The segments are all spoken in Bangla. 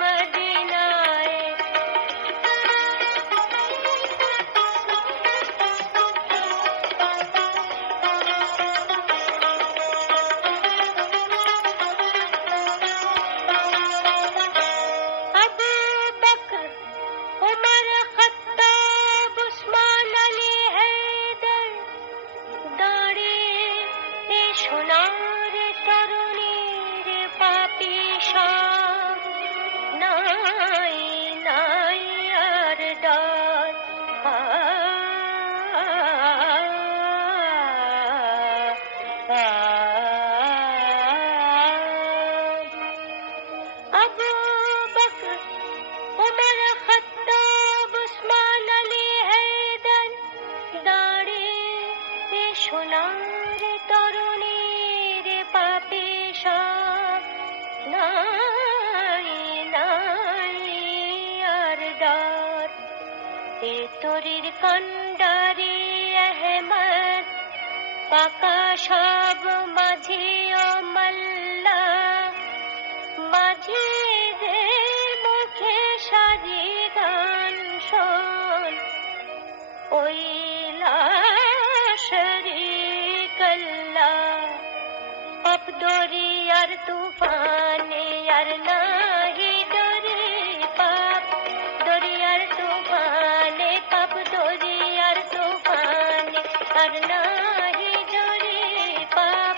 मदीनाए। अबू बकर, उमर, खत्ताब, उस्मान, अली, हैदर, दाঁড়ে সোনার তরুণীর পাপিসা, নাই নাই আর ডর। আ, আ, আবু বকর, উমর, খত্তাব, উসমান, আলী, हैदर, দাঁড়ে সোনার তরুণীর পাপিসা, নাই নাই আর ডর। এ তরির কান্ডারি আহমদ, পাকা সব মাঝি ও মাল্লা, মাঝিদের মুখে সাজি গান শোন, ওই লা শরীক আল্লাহ। পাপ দরিয়ার তুফানে আর নাহি ডরে, পাপ দরিয়ার তুফানে, পাপ দরিয়ার তুফানে আর নাহি ডরে, পাপ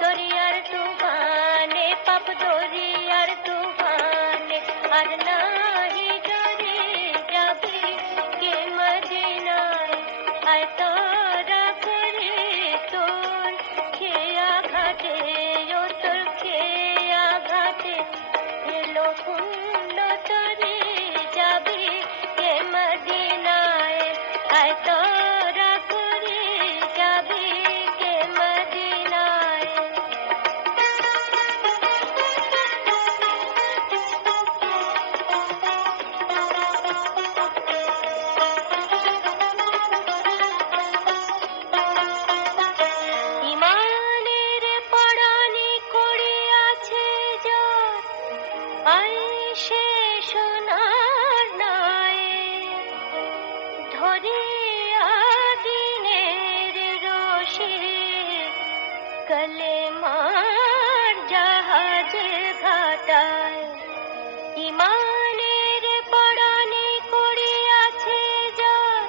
দরিয়ার তুফানে, পাপ দরিয়ার তুফানে আর নাহি ডরে। যাবি কে মদিনায়, আয় তোরা করে তোর খেয়া ঘাটে, ও তোর খেয়া ঘাটে এলো পুণ্য তরি। যাবি কে মদিনায়, আয় তোরা করে যাবি কে মদিনায়। ইমানের পরাণে করিয়াছে জোর, আইসে সোনার নয়, ধরিয়া দিনের রশি, কলেমার জাহাজে ঘাটায়। ইমানের পরাণে করিয়াছে জোর,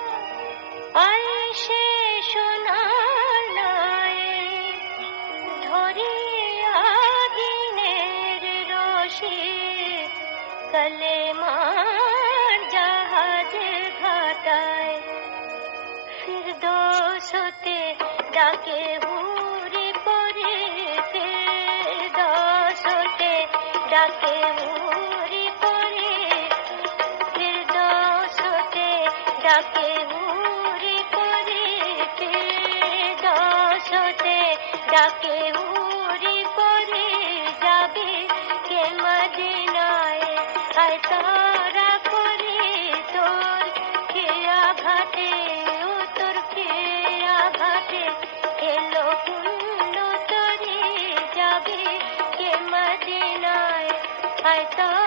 আইসে সোনার নয়, ধরিয়া দিনের রশি, কলেমার জাহাজে ঘাটায়। ফিরদৌস হতে ডাকে হুরি পরে, ফিরদৌস হতে ডাকে হুরি পরে, ফিরদৌস হতে ডাকে হুরি পরে, ফিরদৌস হতে ডাকে হুরি পরে। যাবি কে মদিনায়, আয় তোরা করে তোর খেয়া ঘাটে, ও তোর খেয়া ঘাটে এলো পুণ্য তরি। যাবি কে মদিনায়, আয় তোরা